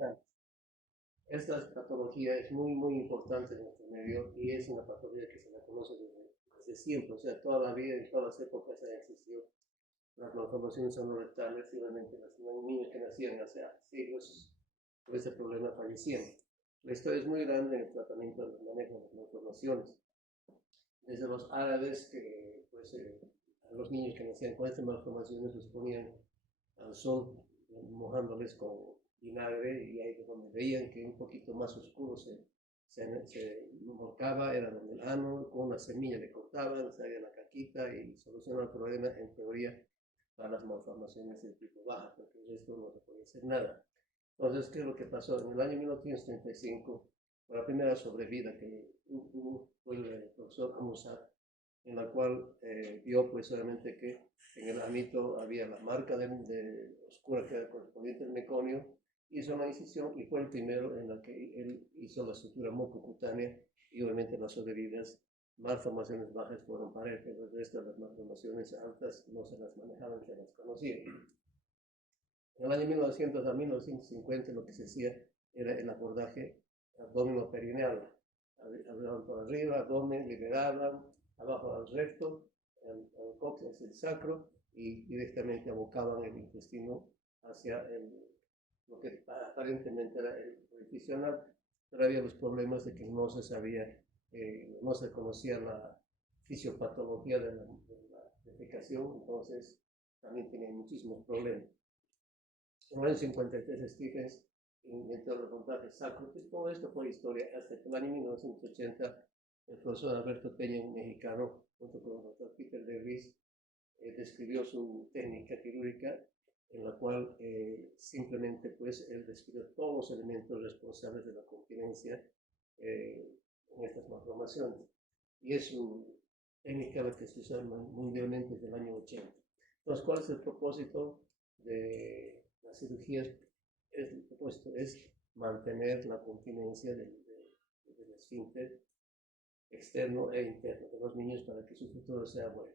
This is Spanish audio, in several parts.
importantes. Esta patología es muy importante en nuestro medio y es una patología que se la conoce desde siempre, o sea, toda la vida, en todas las épocas ha existido las malformaciones anorrectales y obviamente los niños que nacían hace siglos por ese problema fallecían. La historia es muy grande en el tratamiento del manejo de las malformaciones. Desde los árabes, que pues, a los niños que nacían con estas malformaciones los ponían al sol, mojándoles con vinagre, y ahí donde veían que un poquito más oscuro se volcaba, era donde el ano, con una semilla le cortaban, salía la caquita y solucionaba el problema en teoría para las malformaciones de tipo baja, porque el resto no se podía hacer nada. Entonces, ¿qué es lo que pasó? En el año 1935, por la primera sobrevida que hubo, fue el profesor Amusat, en la cual vio pues solamente que en el amito había la marca de oscura que era correspondiente al meconio, hizo una incisión y fue el primero en la que él hizo la sutura mucocutánea y obviamente las sobrevividas malformaciones bajas fueron para él, pero el resto de las malformaciones altas no se las manejaban, se las conocían. En el año 1900 a 1950 lo que se hacía era el abordaje abdominoperineal. Hablaban por arriba, abdomen, liberaban, abajo al recto, el coxis, el sacro, y directamente abocaban el intestino hacia lo que aparentemente era el orificio anal, pero había los problemas de que no se sabía, no se conocía la fisiopatología de la defecación, entonces también tenían muchísimos problemas. En el año 53 Stephens inventó el abordaje sacro. Todo esto fue historia hasta que en el año 1980 el profesor Alberto Peña, un mexicano, junto con el doctor Peter DeVries, describió su técnica quirúrgica, en la cual simplemente pues él describió todos los elementos responsables de la continencia en estas malformaciones. Y es una técnica que se usa mundialmente desde el año 80. Entonces, ¿cuál es el propósito de las cirugías? El propósito es mantener la continencia del esfínter externo e interno de los niños para que su futuro sea bueno.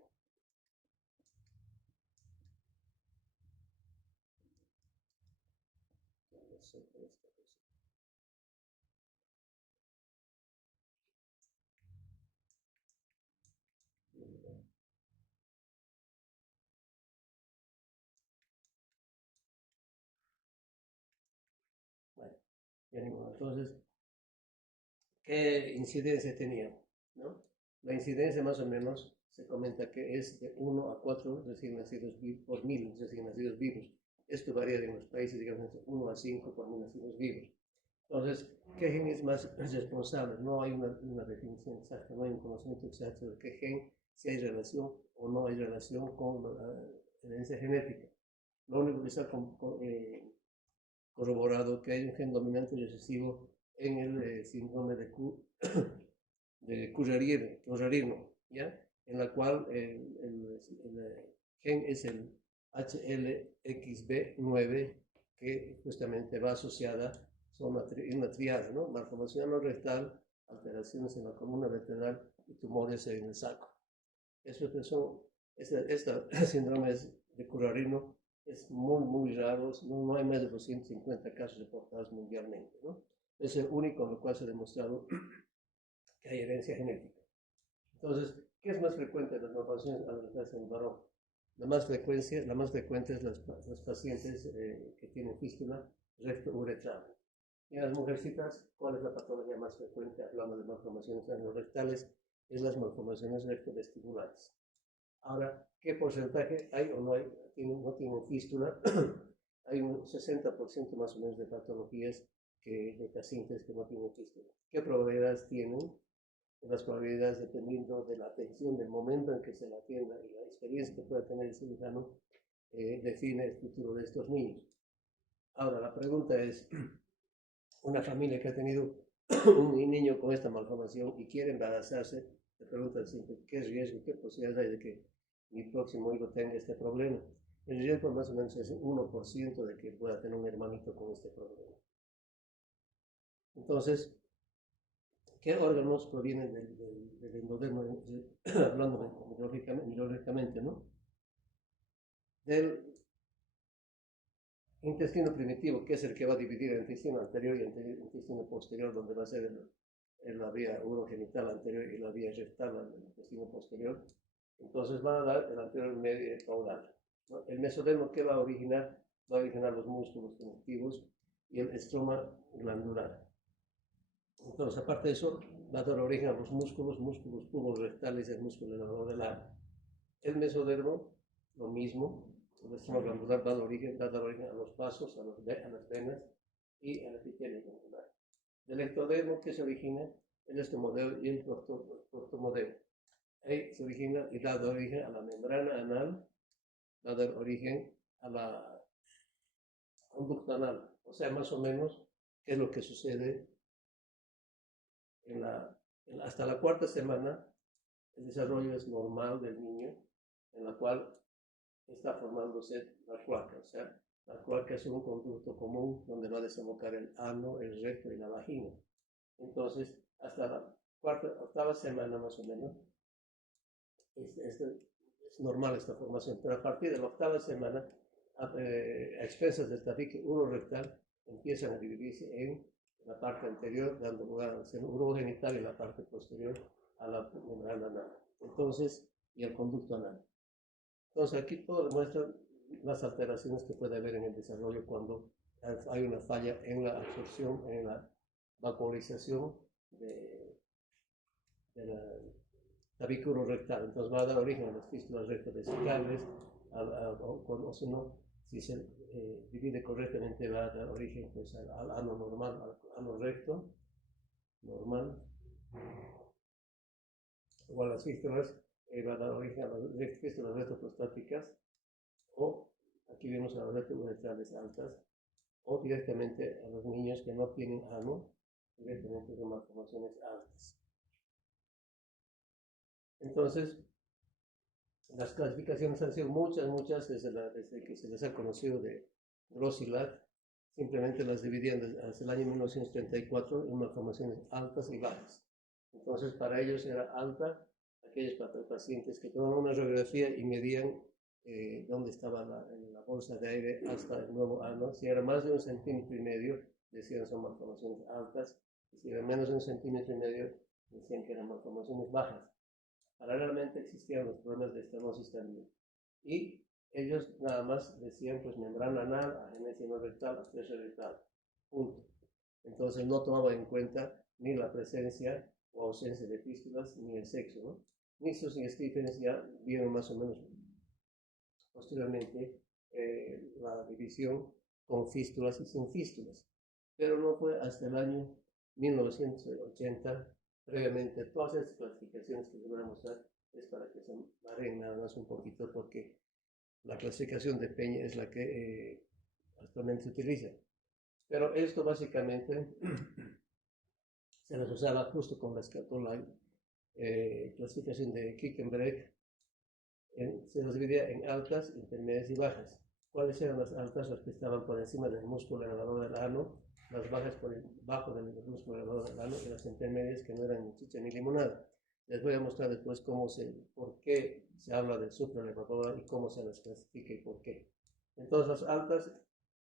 Bueno, entonces, ¿qué incidencia tenía? ¿No? La incidencia más o menos se comenta que es de 1 a 4 recién nacidos por 1000 recién nacidos vivos. Esto varía en los países, digamos, de 1 a 5 por 1000 nacidos vivos. Entonces, ¿qué gen es más responsable? No hay una definición exacta, no hay un conocimiento exacto de qué gen, si hay relación o no hay relación con la herencia genética. Lo único que está corroborado que hay un gen dominante recesivo en el síndrome de Currarino, ¿ya? En la cual el gen es el HLXB9, que justamente va asociada a una triada, ¿no? Malformación anorrectal, alteraciones en la columna vertebral y tumores en el saco. Esta síndrome de Currarino es muy raro, no hay más de 250 casos reportados mundialmente, ¿no? Es el único en el cual se ha demostrado que hay herencia genética. Entonces, ¿qué es más frecuente en las malformaciones anorrectales en el varón? La más frecuente es los pacientes que tienen fístula recto-uretral. Y en las mujercitas, ¿cuál es la patología más frecuente hablando de malformaciones anorrectales? Es las malformaciones rectovestibulares. Ahora, ¿qué porcentaje hay o no hay? No tienen fístula? Hay un 60% más o menos de patologías de pacientes que no tienen fístula. ¿Qué probabilidades tienen? Las probabilidades, dependiendo de la atención, del momento en que se la atienda y la experiencia que pueda tener el cirujano, define el futuro de estos niños. Ahora, la pregunta es, una familia que ha tenido un niño con esta malformación y quiere embarazarse, se pregunta siempre, ¿qué riesgo, qué posibilidad hay de que mi próximo hijo tenga este problema? El riesgo más o menos es 1% de que pueda tener un hermanito con este problema. Entonces, ¿qué órganos provienen del endodermo? Hablando biológicamente, ¿no? Del intestino primitivo, que es el que va a dividir el intestino anterior y el intestino posterior, donde va a ser la vía urogenital anterior y la vía rectal del intestino posterior. Entonces van a dar el anterior, medio y caudal, ¿no? El mesodermo, que va a originar los músculos conectivos y el estroma glandular. Entonces, aparte de eso, va a dar origen a los músculos puborectales y el músculo elevador del ano. El mesodermo, lo mismo, el estroma glandular va a dar origen a los vasos, a las venas y al epitelio glandular. Del ectodermo, que se origina el estomodeo y el proctomodeo. Ahí se origina y da origen a la membrana anal, va a dar origen a la conducta anal. O sea, más o menos, ¿qué es lo que sucede? Hasta la cuarta semana, el desarrollo es normal del niño, en la cual está formándose la cloaca. O sea, la cloaca es un conducto común donde va a desembocar el ano, el recto y la vagina. Entonces, hasta la octava semana más o menos, es normal esta formación. Pero a partir de la octava semana, a expensas del tabique urorectal, empiezan a dividirse en la parte anterior, dando lugar al seno urogenital, y la parte posterior a la membrana anal. Entonces, y el conducto anal. Entonces, aquí todo demuestra las alteraciones que puede haber en el desarrollo cuando hay una falla en la absorción, en la vacuolización de la tabique urorectal. Entonces va a dar origen a las fístulas rectovesicales, o si no, si se divide correctamente, va a dar origen pues, al ano normal, al ano recto, normal, o a las fístulas, va a dar origen a las fístulas rectoprostáticas, o aquí vemos a las rectouretrales altas, o directamente a los niños que no tienen ano, directamente son malformaciones altas. Entonces, las clasificaciones han sido muchas desde que se les ha conocido de Grossi-Ladd. Simplemente las dividían desde el año 1934 en malformaciones altas y bajas. Entonces, para ellos era alta aquellos pacientes que tomaban una radiografía y medían dónde estaba la bolsa de aire hasta el nuevo ano. Si era más de 1,5 centímetros, decían son malformaciones altas. Y si era menos de 1,5 centímetros, decían que eran malformaciones bajas. Paralelamente existían los problemas de estenosis también. Y ellos nada más decían pues membrana anal, agenesia no rectal, atresia rectal, punto. Entonces no tomaban en cuenta ni la presencia o ausencia de fístulas ni el sexo, ¿no? Nixos y Stephens ya vieron más o menos posteriormente la división con fístulas y sin fístulas, pero no fue hasta el año 1980. Previamente, todas estas clasificaciones que les voy a mostrar es para que se mareen nada más un poquito, porque la clasificación de Peña es la que actualmente se utiliza. Pero esto básicamente se les usaba justo con la clasificación de Kickenberg. Se los dividía en altas, intermedias y bajas. ¿Cuáles eran las altas? Las que estaban por encima del músculo elevador del ano, las bajas por debajo del músculo elevador del ano, y las intermedias que no eran ni chicha ni limonada. Les voy a mostrar después por qué se habla del supraelevador y cómo se las clasifica y por qué. Entonces las altas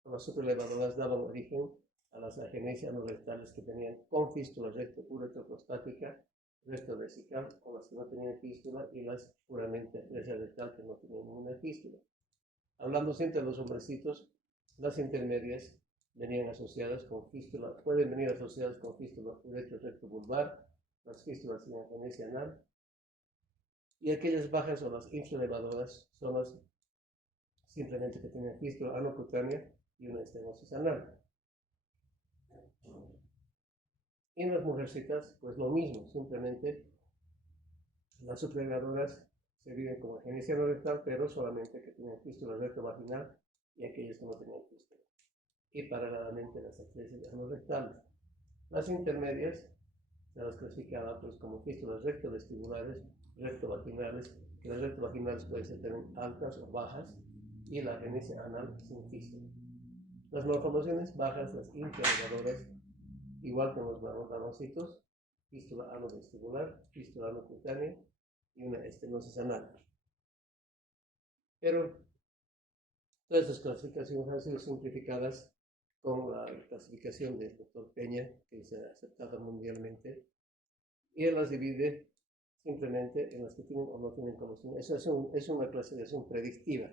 o las supraelevadoras daban origen a las agenesias no rectales que tenían con fístula rectoprostática, recto vesical, o las que no tenían fístula, y las puramente atresia rectal que no tenían ninguna fístula. Hablando siempre de los hombrecitos, las intermedias venían asociadas con fístula, pueden venir asociadas con fístula recto vulvar, las fístulas sin agenesia anal, y aquellas bajas o las infralevadoras son las simplemente que tienen fístula anocutánea y una estenosis anal. Y en las mujercitas, pues lo mismo, simplemente las supraelevadoras se viven como agenesia no rectal, pero solamente que tienen fístula rectovaginal, y aquellas que no tenían fístula. Y paralelamente las atresias anorrectales. Las intermedias se las clasificaba pues como fístulas rectovestibulares, rectovaginales, que las rectovaginales pueden ser también altas o bajas, y la agenesia anal sin fístula. Las malformaciones bajas, las interelevadoras, igual que los varoncitos, fístula anovestibular, fístula anocutánea y una estenosis anal. Pero Todas estas clasificaciones han sido simplificadas con la clasificación del doctor Peña, que es aceptada mundialmente, y él las divide simplemente en las que tienen o no tienen conocimiento. Eso es una clasificación predictiva.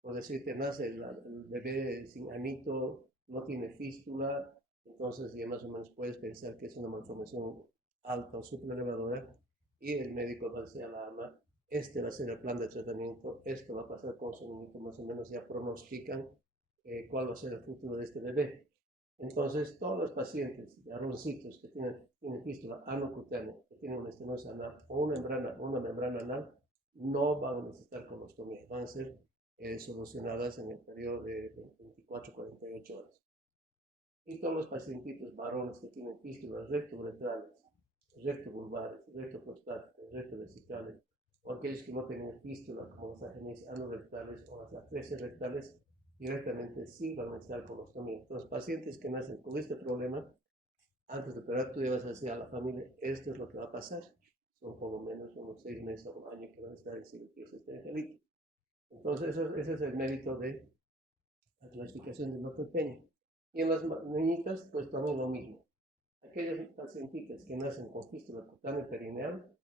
Por decirte, nace el bebé sin anito, no tiene fístula, entonces ya más o menos puedes pensar que es una malformación alta o supraelevadora, y el médico va a decir a la ama, este va a ser el plan de tratamiento, esto va a pasar con su niñito, más o menos ya pronostican cuál va a ser el futuro de este bebé. Entonces, todos los pacientes, varoncitos que tienen fístula anocutánea, que tienen una estenosis anal o una membrana anal, no van a necesitar colostomía, van a ser solucionadas en el periodo de 24 a 48 horas. Y todos los pacientitos varones que tienen fístulas rectovulvares, rectoprostáticas, rectovesicales, o aquellos que no tienen fístula, como las agenes anorrectales o las atresia rectales, directamente sí van a necesitar colostomía. Los pacientes que nacen con este problema, antes de operar, tú llevas hacia la familia, esto es lo que va a pasar. Son por lo menos unos 6 meses o un año que van a estar en cirugía sistémica. Entonces, ese es el mérito de la clasificación del doctor Peña. Y en las niñitas, pues también lo mismo. Aquellas pacientitas que nacen con fístula cutánea perineal,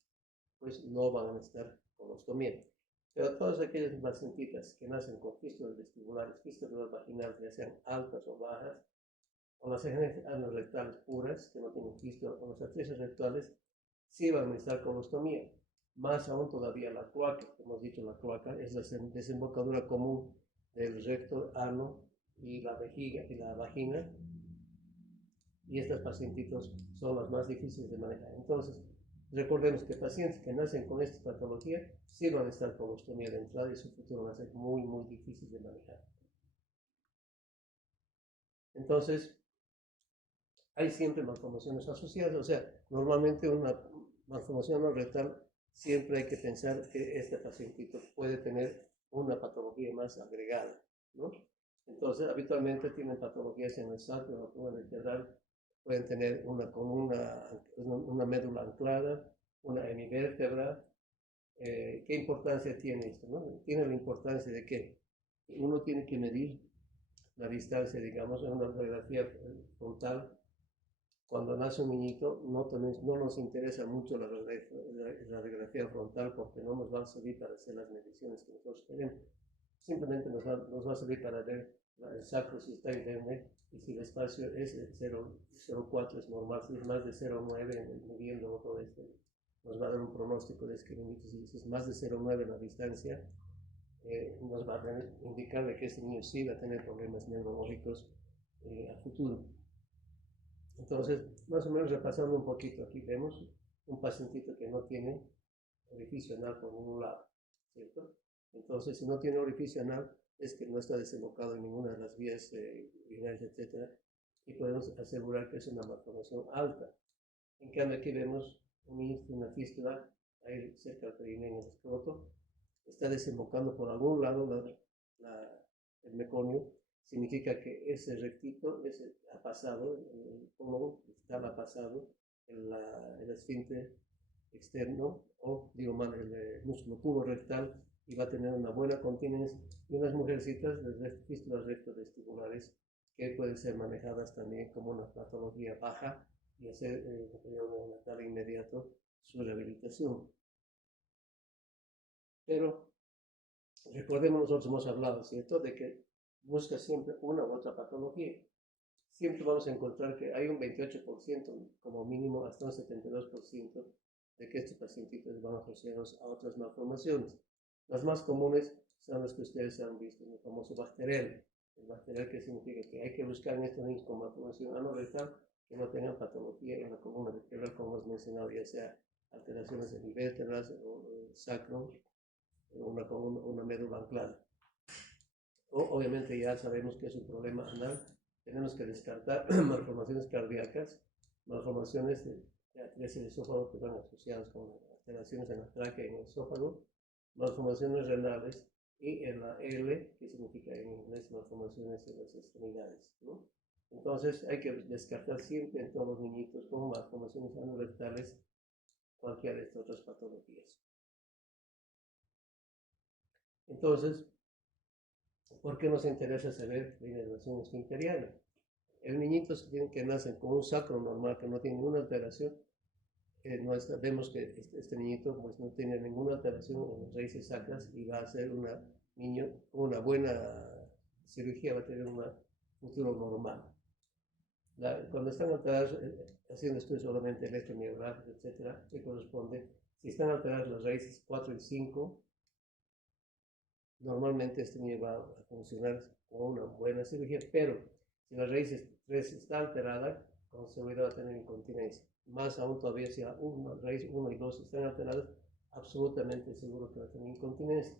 pues no van a necesitar colostomía. Pero todas aquellas pacientitas que nacen con fístulas vestibulares, fístulas vaginales, ya sean altas o bajas, o las agencias anorrectales puras, que no tienen fístula, o las atresis rectales, sí van a necesitar colostomía. Más aún todavía la cloaca, como hemos dicho, la cloaca es la desembocadura común del recto, ano y la vejiga y la vagina, y estas pacientitos son las más difíciles de manejar. Entonces, recordemos que pacientes que nacen con esta patología sí van a estar con colostomía de entrada y su futuro va a ser muy, muy difícil de manejar. Entonces, hay siempre malformaciones asociadas, o sea, normalmente una malformación no rectal siempre hay que pensar que este pacientito puede tener una patología más agregada, ¿no? Entonces, habitualmente tienen patologías en el sacro, en la columna vertebral, pueden tener una médula anclada, una hemivértebra. ¿Qué importancia tiene esto? ¿No? Tiene la importancia de que uno tiene que medir la distancia, digamos, en una radiografía frontal. Cuando nace un niñito, no nos interesa mucho la radiografía frontal porque no nos va a servir para hacer las mediciones que nosotros queremos. Simplemente nos va a servir para ver el sacro si está indemne, y si el espacio es 0,4 es normal, si es más de 0,9 midiendo todo esto, nos va a dar un pronóstico de esquelémico. Si es más de 0,9 la distancia, nos va a indicar de que este niño sí va a tener problemas neurológicos a futuro. Entonces, más o menos repasando un poquito, aquí vemos un pacientito que no tiene orificio anal por ningún lado, ¿cierto? Entonces, si no tiene orificio anal, es que no está desembocado en ninguna de las vías urinarias, etc. Y podemos asegurar que es una malformación alta. En cambio, aquí vemos una fístula ahí cerca del perineo, en el escroto, está desembocando por algún lado el meconio. Significa que ese rectito ha pasado, el pómulo ha pasado el esfínter externo, o digo mal, el músculo puborectal, y va a tener una buena continencia, y unas mujercitas de fístulas rectovestibulares que pueden ser manejadas también como una patología baja y hacer en el periodo neonatal inmediato su rehabilitación. Pero recordemos, nosotros hemos hablado, ¿cierto?, de que busca siempre una u otra patología. Siempre vamos a encontrar que hay un 28%, como mínimo hasta un 72%, de que estos pacientitos van asociados a otras malformaciones. Las más comunes son las que ustedes han visto, el famoso bacterial. El bacterial, que significa que hay que buscar en estos niños con malformación anorrectal que no tengan patología en la columna vertebral, como hemos mencionado, ya sea alteraciones en vértebras o sacro, una médula anclada. Obviamente ya sabemos que es un problema anal. Tenemos que descartar malformaciones cardíacas, malformaciones de atresia del esófago que van asociadas con alteraciones en la tráquea y en el esófago, malformaciones renales, y en la L, que significa en inglés malformaciones en las extremidades, ¿no? Entonces hay que descartar siempre en todos los niñitos con malformaciones anorrectales cualquiera de estas otras patologías. Entonces, ¿Por qué nos interesa saber la inervación esfinteriana? El niñito que nace con un sacro normal, que no tiene ninguna alteración, vemos que este niñito pues, no tiene ninguna alteración en las raíces sacras y va a ser un niño con una buena cirugía, va a tener un futuro normal. Cuando están alteradas, haciendo estudios solamente electromiográficos, etcétera, que corresponde, si están alteradas las raíces 4 y 5, normalmente este niño va a funcionar con una buena cirugía, pero si la raíz 3 está alterada, con seguridad va a tener incontinencia. Más aún todavía si la raíz 1 y 2 están alteradas, absolutamente seguro que va a tener incontinencia.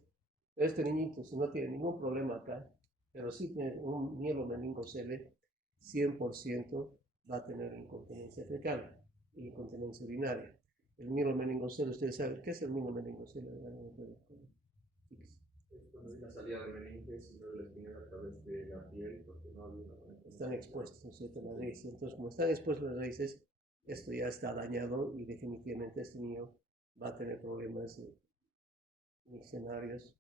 Este niñito, si no tiene ningún problema acá, pero sí tiene un mielomeningocele, 100% va a tener incontinencia fecal y incontinencia urinaria. El mielomeningocele, ustedes saben, ¿qué es el mielomeningocele? Es la salida de meninges y luego la espina a través de la piel porque no había una están expuestos, ¿no es cierto?, las raíces. Entonces, como están expuestos las raíces, esto ya está dañado y definitivamente este niño va a tener problemas miccionarios.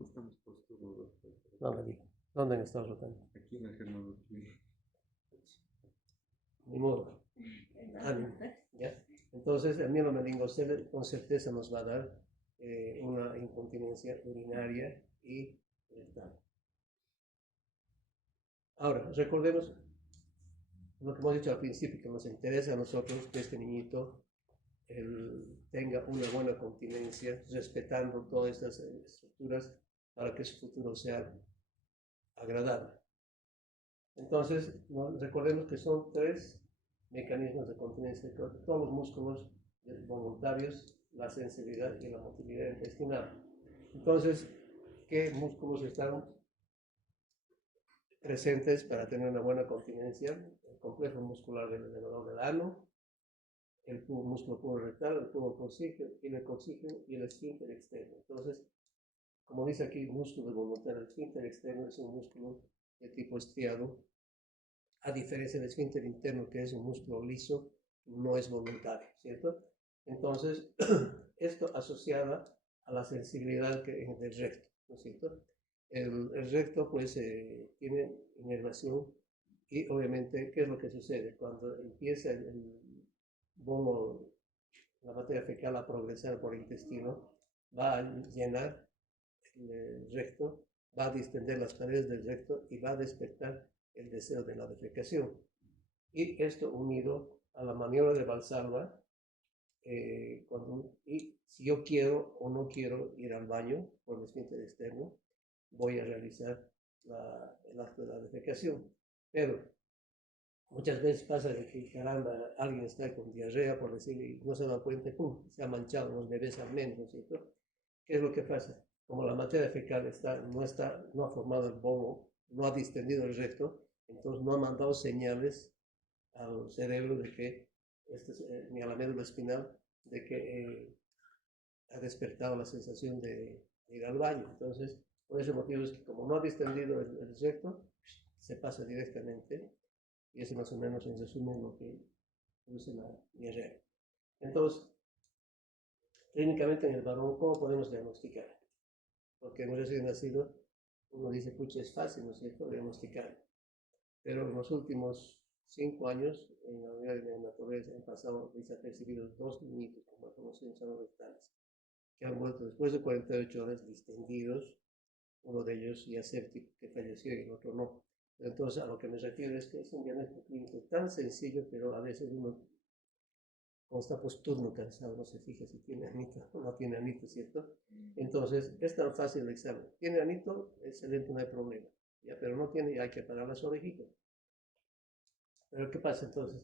Estamos posturos. No me diga. ¿Dónde han estado rotando? Aquí en el germano. Ni modo. ¿Ya? Entonces, el mielomeningocele con certeza nos va a dar una incontinencia urinaria y rectal. Ahora, recordemos lo que hemos dicho al principio, que nos interesa a nosotros que este niñito tenga una buena continencia, respetando todas estas estructuras para que su futuro sea agradable. Entonces, recordemos que son 3 mecanismos de continencia, todos los músculos voluntarios, la sensibilidad y la motilidad intestinal. Entonces, ¿qué músculos están presentes para tener una buena continencia? El complejo muscular del elevador del ano, el músculo puborectal, el tubo coxígeno, el coxígeno y el esfínter externo. Entonces, como dice aquí, músculo voluntario, el esfínter externo es un músculo de tipo estriado, a diferencia del esfínter interno, que es un músculo liso, no es voluntario, ¿cierto? Entonces, esto asociada a la sensibilidad del recto, ¿no es cierto? El recto, pues, tiene inervación y, obviamente, ¿qué es lo que sucede? Cuando empieza la materia fecal a progresar por el intestino, va a llenar el recto, va a distender las paredes del recto y va a despertar el deseo de la defecación. Y esto unido a la maniobra de Valsalva, y si yo quiero o no quiero ir al baño por el esfínter externo, voy a realizar el acto de la defecación. Pero muchas veces pasa que, caramba, alguien está con diarrea, por decirlo, y no se da cuenta, ¡pum!, se ha manchado, los bebés al menos, ¿cierto? ¿Qué es lo que pasa? Como la materia fecal no ha formado el bobo, no ha distendido el recto, entonces no ha mandado señales al cerebro de que, ni a la médula espinal, de que ha despertado la sensación de ir al baño. Entonces, por ese motivo es que como no ha distendido el recto, se pasa directamente, y eso más o menos en resumen lo que produce la diarrea. Entonces, clínicamente en el varón, ¿cómo podemos diagnosticar? Porque en un recién nacido, uno dice, pucha, es fácil, ¿no es cierto?, diagnosticar. Pero en los últimos 5 años, en la unidad de neonatología han pasado desapercibidos 2 niñitos con malformaciones anorectales, que han vuelto después de 48 horas distendidos, uno de ellos ya séptico, que falleció, y el otro no. Entonces, a lo que me refiero es que es un diagnóstico clínico tan sencillo, pero a veces uno, como está posturno cansado, no se fija si tiene anito o no tiene anito, ¿cierto? Entonces, es tan fácil el examen. ¿Tiene anito? Excelente, no hay problema. Ya, pero no tiene, hay que parar las orejitas. Pero ¿qué pasa entonces?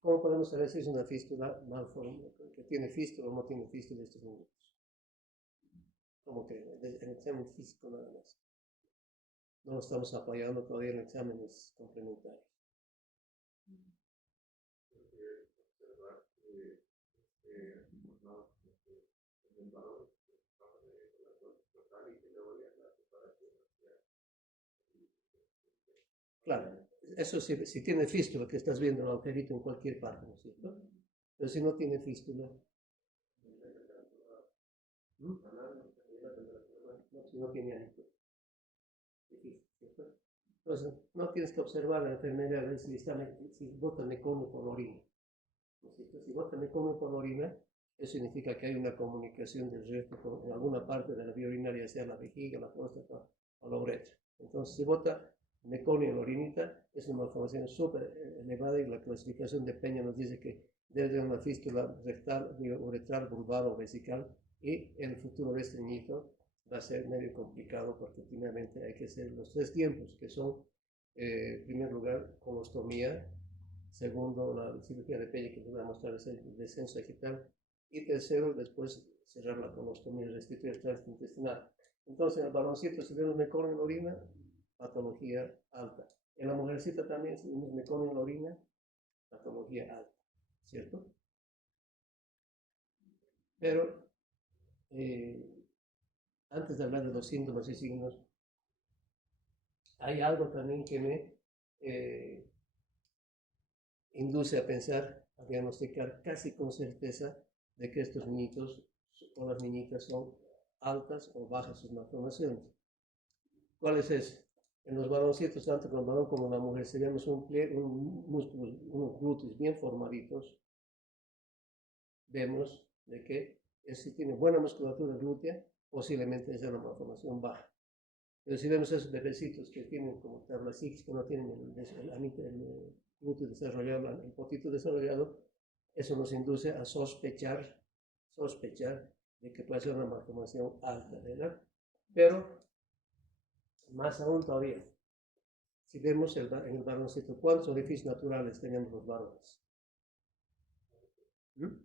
¿Cómo podemos saber si es una fístula malformada, que tiene fístula o no tiene fístula estos niños? Como que en examen físico nada más. No estamos apoyando todavía en exámenes complementarios. Claro, eso sí, si tiene fístula, que estás viendo el agujerito en cualquier parte, ¿no es cierto? Pero si no tiene fístula, ¿Mm? No, si no tiene anito. Entonces, no tienes que observar la enfermedad, a ver si bota meconio por la orina. Si bota meconio por la orina, eso significa que hay una comunicación del resto en alguna parte de la vía urinaria, sea la vejiga, la próstata o la uretra. Entonces, si bota meconio en la orinita, es una malformación súper elevada y la clasificación de Peña nos dice que debe tener una fístula rectal, uretral, vulvar o vesical, y el futuro de este niñito va a ser medio complicado porque finalmente hay que hacer los 3 tiempos, que son, en primer lugar, colostomía, segundo, la cirugía de Peña, que nos va a mostrar el descenso vegetal, y tercero, después cerrar la colostomía, restituir el tránsito intestinal. Entonces, en el varoncito, si vemos meconio en la orina, patología alta. En la mujercita también, si vemos meconio en la orina, patología alta, ¿cierto? Pero, antes de hablar de los síntomas y signos, hay algo también que me induce a pensar, a diagnosticar casi con certeza de que estos niñitos o las niñitas son altas o bajas sus malformaciones. ¿Cuál es eso? En los varoncitos, tanto con el varón como la mujer, si vemos un músculo, unos glúteos bien formaditos, vemos de que si tiene buena musculatura glútea, posiblemente es una malformación baja. Pero si vemos esos bebecitos que tienen como tablacix, que no tienen el glúteo desarrollado, el potito desarrollado, eso nos induce a sospechar de que puede ser una malformación alta, ¿verdad? Pero, más aún todavía, si vemos en el varoncito, ¿cuántos orificios naturales tenemos los varones? ¿Mm?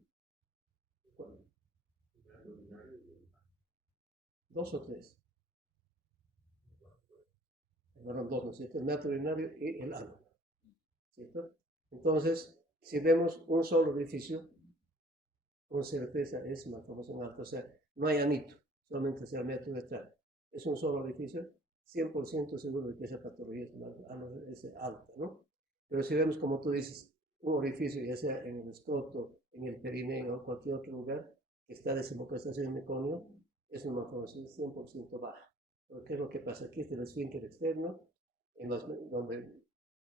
2 o 3. Fueron 2, ¿no es cierto? El meato urinario y el ano, ¿cierto? Entonces, si vemos un solo orificio, con certeza es malformación alta, o sea, no hay anito, solamente sea el meato uretral. Es un solo orificio, 100% seguro de que esa patología es alta, ¿no? Pero si vemos, como tú dices, un orificio, ya sea en el escroto, en el perineo o cualquier otro lugar que está desembocando en el meconio, es una malformación 100% baja. Pero ¿qué es lo que pasa? Aquí es el esfínter externo, donde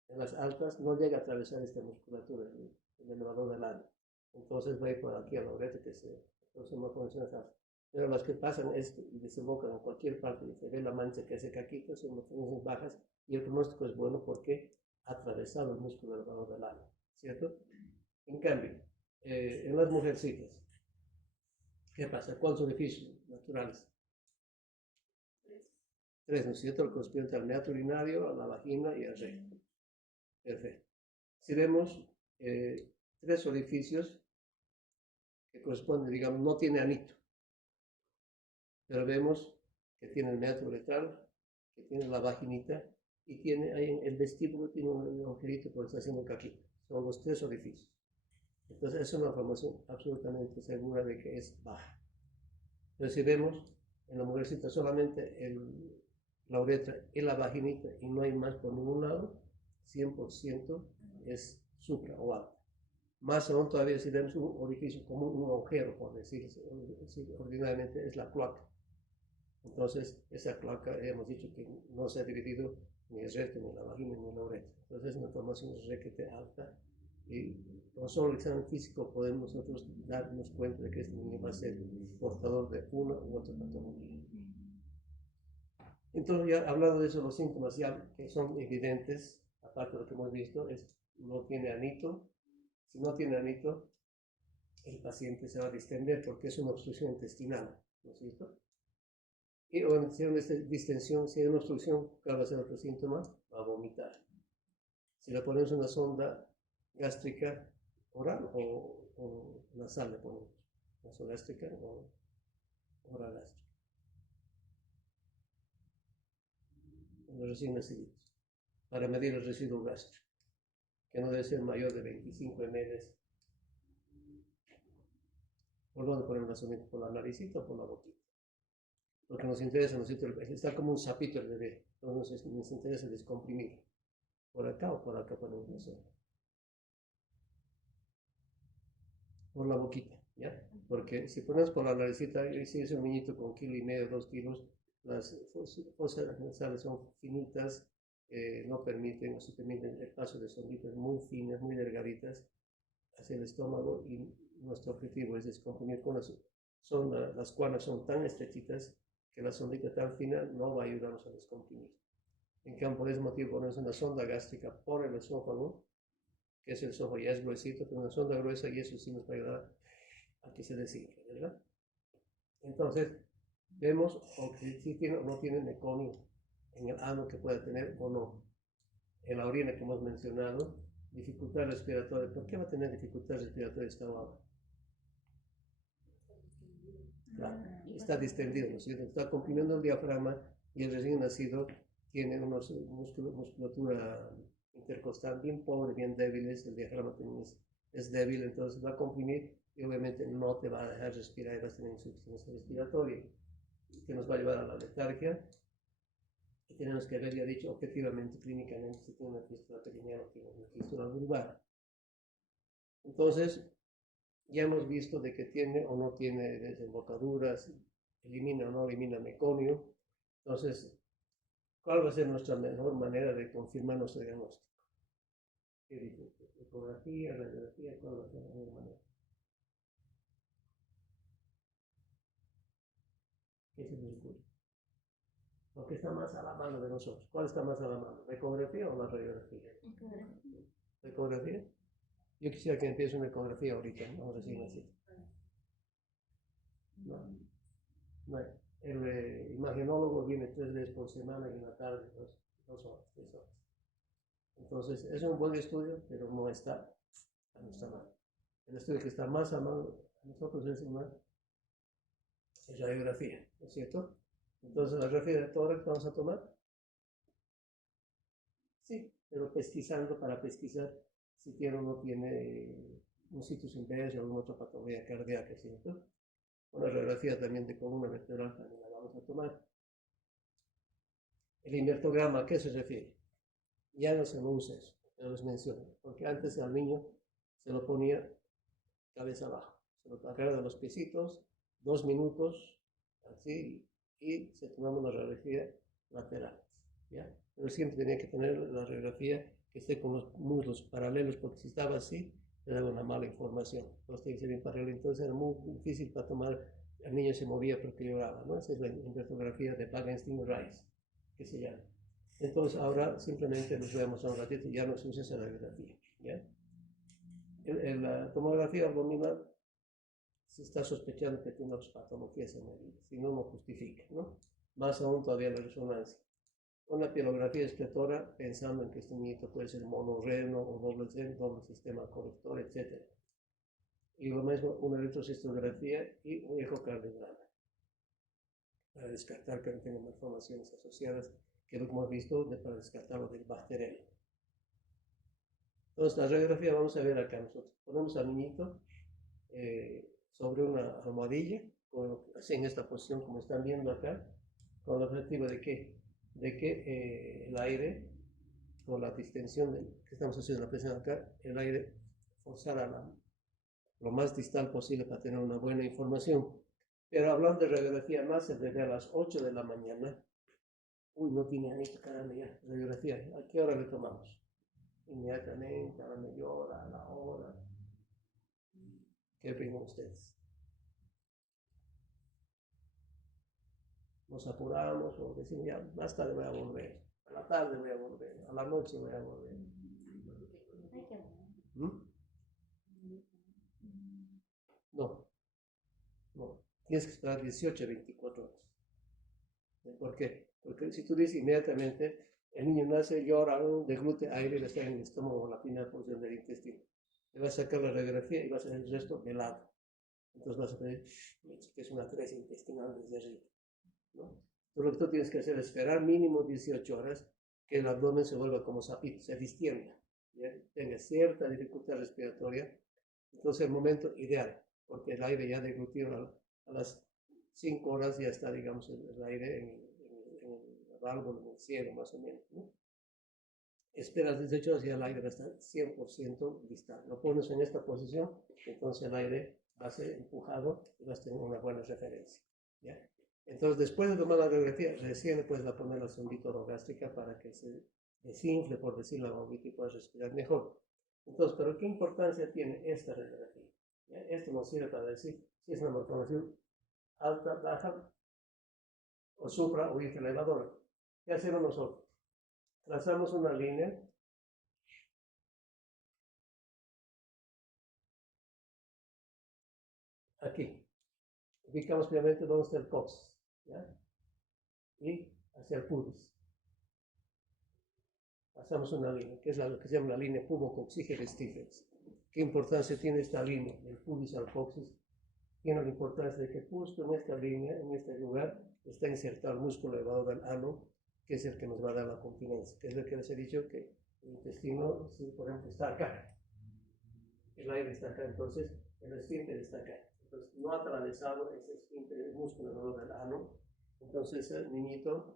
en las altas no llega a atravesar esta musculatura, el elevador del ano. Entonces va a ir por aquí a la uretra, que se produce malformaciones altas. Pero las que pasan esto y desembocan en cualquier parte y se ve la mancha que hace caquito, son malformaciones bajas y el pronóstico es bueno porque ha atravesado el músculo elevador del ano, ¿cierto? En cambio, en las mujercitas, ¿qué pasa? ¿Cuántos orificios naturales? 3, ¿no es cierto? El correspondiente al meato urinario, a la vagina y al recto. Perfecto. Si vemos 3 orificios que corresponden, digamos, no tiene anito, pero vemos que tiene el meato uretral, que tiene la vaginita y tiene ahí en el vestíbulo, tiene un agujerito por está haciendo caquita. Son los 3 orificios. Entonces es una información absolutamente segura de que es baja. Pero si vemos en la mujercita solamente la uretra y la vaginita y no hay más por ningún lado, 100% es supra o alta. Más aún todavía si vemos un orificio como un agujero, por decirlo ordinariamente, es la cloaca. Entonces, esa cloaca hemos dicho que no se ha dividido ni el recto, ni la vagina, ni la uretra. Entonces, es una información requete alta y con solo el examen físico podemos nosotros darnos cuenta de que este niño va a ser portador de una u otra patología. Entonces, ya hablando de eso, los síntomas ya que son evidentes, aparte de lo que hemos visto, es no tiene anito. Si no tiene anito, el paciente se va a distender porque es una obstrucción intestinal, ¿no es cierto? Y si hay una distensión, si hay una obstrucción, ¿cuál va a ser otro síntoma? Va a vomitar. Si le ponemos una sonda gástrica oral o nasal, le ponemos nasogástrica o oral gástrica. En los recién nacidos, para medir el residuo gástrico, que no debe ser mayor de 25 ml. ¿Por dónde ponemos la sonda? ¿Por la naricita o por la boquita? Lo que nos interesa, está como un sapito el bebé, entonces nos interesa descomprimir. Por acá o por acá ponemos la sonda. Por la boquita. ¿ya? Porque si ponemos por la naricita, y si es un niñito con 1,5 kilos, 2 kilos, las fosas nasales son finitas, no permiten o se permiten el paso de sonditas muy finas, muy delgaditas hacia el estómago, y nuestro objetivo es descomprimir con las cuernas son tan estrechitas que la sondita tan fina no va a ayudarnos a descomprimir. En cambio, por ese motivo ponemos una sonda gástrica por el esófago, que es el esófago ya es gruesito, pero una sonda gruesa, y eso sí nos va a ayudar a que se desinfle, ¿verdad? Entonces, vemos o que si tiene o no tiene meconio en el ano, que pueda tener o no. En la orina, como hemos mencionado, dificultad respiratoria. ¿Por qué va a tener dificultad respiratoria esta baba? Claro, está distendido, ¿no es cierto? Está comprimiendo el diafragma, y el recién nacido tiene unos musculatura intercostal bien pobre, bien débiles, el diafragma también es débil, entonces va a comprimir y obviamente no te va a dejar respirar y vas a tener insuficiencia respiratoria, que nos va a llevar a la letargia. Y tenemos que haber ya dicho objetivamente, clínicamente, si tiene una fístula perineal o tiene una fístula vulvar. Entonces, ya hemos visto de que tiene o no tiene desembocaduras, elimina o no elimina meconio. Entonces, ¿cuál va a ser nuestra mejor manera de confirmar nuestro diagnóstico? ¿Qué dice? ¿Ecografía, radiografía? ¿Cuál va a ser la mejor manera? ¿Qué se les ocurre? Lo que está más a la mano de nosotros. ¿Cuál está más a la mano? ¿La ecografía o la radiografía? ¿La ecografía? Yo quisiera que empiece una ecografía ahorita, ¿no? Recién así. No, no. El imagenólogo viene 3 veces por semana, y en la tarde 2 horas, 3 horas. Entonces, es un buen estudio, pero no está a nuestra mano. El estudio que está más a mano a nosotros es radiografía, ¿no es cierto? Entonces, la radiografía de tórax vamos a tomar. Sí, pero pesquisando, para pesquisar si tiene o no tiene un situs inverso o alguna otra patología cardíaca, ¿cierto? Una radiografía también de columna vertebral también la vamos a tomar. El invertograma, ¿a qué se refiere? Ya no se lo usa eso, pero les menciono, porque antes al niño se lo ponía cabeza abajo, se lo agarra de los piecitos, 2 minutos, así, y se tomaba una radiografía lateral, ¿ya? Pero siempre tenía que tener la radiografía que esté con los muslos paralelos, porque si estaba así, le daba una mala información. Entonces tiene que ser bien paralelo. Entonces era muy difícil para tomar, el niño se movía porque lloraba, ¿no? Esa es la invertografía de Bagenstein-Rice, que se llama. Entonces ahora simplemente nos vemos a un ratito y ya no se usa esa radiografía, ¿ya? La tomografía abdominal se está sospechando que tiene otras patologías en la vida, si no, no justifica, ¿no? Más aún todavía la resonancia. Una pielografía excretora, pensando en que este niñito puede ser monorreno o doble sistema colector, etc. Y lo mismo, una electrocistografía y un ecocardiograma, para descartar que no tenga malformaciones asociadas, que es lo que hemos visto para descartar lo del bacterial. Entonces, la radiografía vamos a ver acá nosotros. Ponemos al niñito sobre una almohadilla, así en esta posición como están viendo acá, con el objetivo de que el aire, con la distensión que estamos haciendo la presión acá, el aire forzara lo más distal posible para tener una buena información. Pero hablando de radiografía más, desde a las 8 de la mañana, no tiene anito, caramba, ya, radiografía, ¿a qué hora le tomamos? Inmediatamente, a la media hora, a la hora. ¿Qué opinan ustedes? Nos apuramos o decimos, ya, más tarde voy a volver, a la tarde voy a volver, a la noche voy a volver. No, no. Tienes que esperar 18 a 24 horas. ¿Por qué? Porque si tú dices inmediatamente, el niño nace, llora, deglute aire, le está en el estómago, la primera porción del intestino. Le vas a sacar la radiografía y vas a hacer el resto helado. Entonces vas a pedir que es una cresta intestinal desde arriba, ¿no? Entonces lo que tú tienes que hacer es esperar mínimo 18 horas que el abdomen se vuelva como sapito, se distienda, ¿ya? Tenga cierta dificultad respiratoria. Entonces el momento ideal, porque el aire ya deglutido a las 5 horas ya está, digamos, el aire en el válvula, en el cielo, más o menos, ¿no? Esperas 18 horas y el aire va a estar 100% distal. Lo pones en esta posición, entonces el aire va a ser empujado y vas a tener una buena referencia. ¿Ya? Entonces, después de tomar la radiografía, recién puedes poner la sondita orogástrica para que se desinfle, por decir la bombita, y puedas respirar mejor. Entonces, ¿pero qué importancia tiene esta radiografía? ¿Ya? Esto nos sirve para decir si es una malformación alta, baja, o supra o infraelevadora. ¿Qué hacemos nosotros? Trazamos una línea aquí. Ubicamos primeramente donde está el coxis, ¿ya? Y hacia el pubis. Pasamos una línea, que es lo que se llama la línea pubocoxígea de Stephens. ¿Qué importancia tiene esta línea del pubis al coxis? Tiene la importancia de que justo en esta línea, en este lugar, está insertado el músculo elevador del ano, que es el que nos va a dar la continencia, que es lo que les he dicho, que el intestino, si por ejemplo, está acá, el aire está acá, entonces el esfínter está acá. Entonces, no atravesado ese esfínter, el músculo elevador del ano, entonces el niñito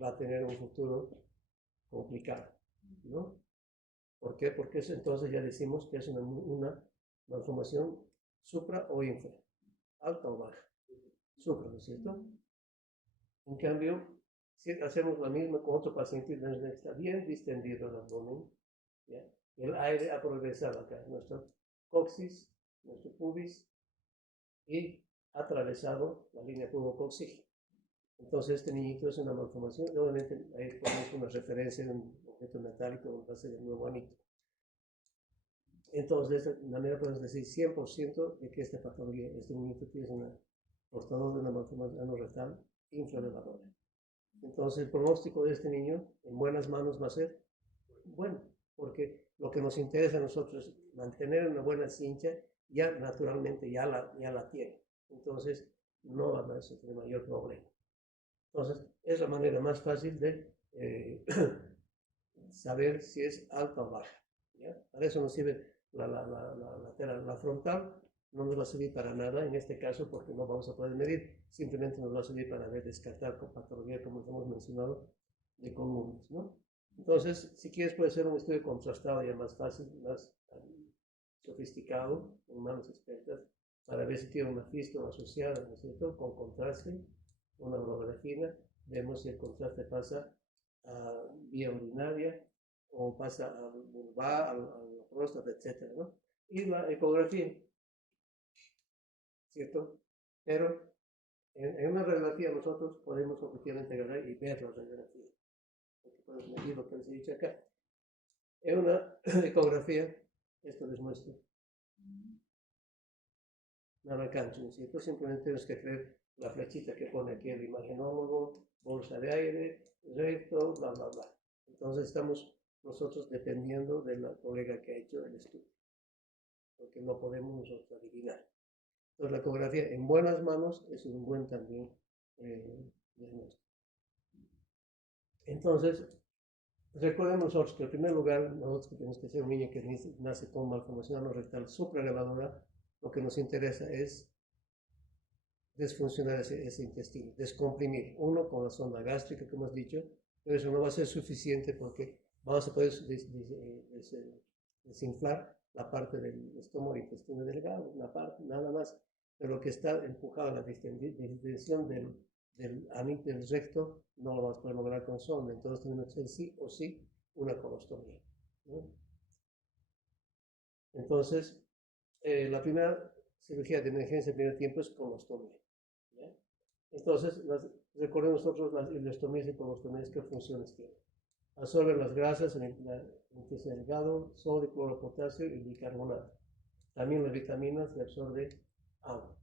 va a tener un futuro complicado, ¿no? ¿Por qué? Porque eso entonces ya decimos que es una malformación supra o infra, alta o baja. Supra, ¿no es cierto? En cambio, si hacemos lo mismo con otro paciente, está bien distendido el abdomen, ¿ya? El aire ha progresado acá, nuestro coxis, nuestro pubis, y ha atravesado la línea pubocoxígea. Entonces este niñito es una malformación, obviamente ahí ponemos una referencia de un objeto metálico donde va a ser el nuevo anito. Entonces de esta manera podemos decir 100% de que esta patología, este niñito tiene una portador de una malformación anorrectal infraelevadora. Entonces el pronóstico de este niño en buenas manos va a ser bueno, porque lo que nos interesa a nosotros es mantener una buena cincha, ya naturalmente ya la tiene. Entonces no va a tener mayor problema. Entonces, es la manera más fácil de saber si es alta o baja. ¿Ya? Para eso nos sirve la frontal, no nos va a servir para nada en este caso porque no vamos a poder medir, simplemente nos va a servir para descartar con patología, como hemos mencionado, de comunes, ¿no? Entonces, si quieres puede ser un estudio contrastado ya más fácil, más sofisticado, con manos expertas, para ver si tiene una fístula asociada, ¿no es cierto?, con contraste, una urografía, vemos si el contraste pasa a vía urinaria o pasa a vulva, a la próstata, etc., ¿no? Y la ecografía, ¿cierto? Pero en una radiografía nosotros podemos objetivamente agarrar y ver la radiografía, porque podemos medir lo que les he dicho acá. En una ecografía, esto les muestro, nada cancho, ¿no es cierto? Simplemente tenemos que creer la flechita que pone aquí el imagenólogo, bolsa de aire, recto, bla, bla, bla. Entonces estamos nosotros dependiendo de la colega que ha hecho el estudio, porque no podemos nosotros adivinar. Entonces la ecografía en buenas manos es un buen también diagnóstico. Entonces, recordemos nosotros que en primer lugar, nosotros que tenemos que ser un niño que nace con malformación anorrectal supraelevadora, lo que nos interesa es desfuncionar ese intestino, descomprimir. Uno, con la sonda gástrica, que hemos dicho, pero eso no va a ser suficiente porque vamos a poder desinflar la parte del estómago, intestino delgado, una parte, nada más. Pero lo que está empujado a la distensión del recto no lo vamos a poder lograr con sonda. Entonces tenemos que hacer sí o sí una colostomía, ¿no? Entonces, la primera cirugía de emergencia en primer tiempo es colostomía. ¿Ya? Entonces, recordemos nosotros las ileostomías y colostomías, ¿qué funciones tienen? Absorben las grasas en el intestino delgado, sodio, cloro, potasio y bicarbonato. También las vitaminas se absorbe agua.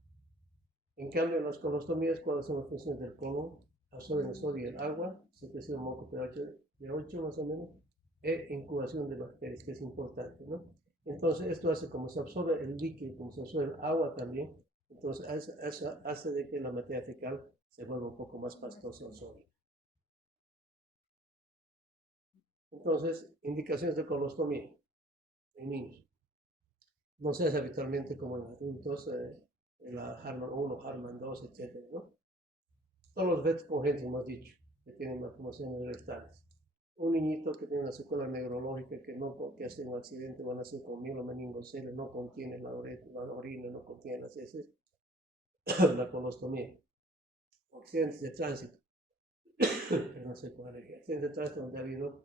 En cambio, en las colostomías, ¿cuáles son las funciones del colon? Absorben el sodio y el agua, secreción de moco pH de 8 más o menos, e incubación de bacterias, que es importante, ¿no? Entonces, esto hace como se absorbe el líquido, como se absorbe el agua también, entonces eso hace de que la materia fecal se vuelva un poco más pastosa o sólida. Entonces, indicaciones de colostomía en niños. No se hace habitualmente como en adultos, la Harman 1, Harman 2, etc., ¿no? Todos los vetos congénitos, hemos dicho, que tienen malformaciones rectales. un niñito que tiene una secuela neurológica que no porque hace un accidente va a nacer con mielomeningocele, no contiene la orina, no contiene las heces, la colostomía. Accidentes de tránsito, no sé cuál es, accidentes de tránsito donde ha habido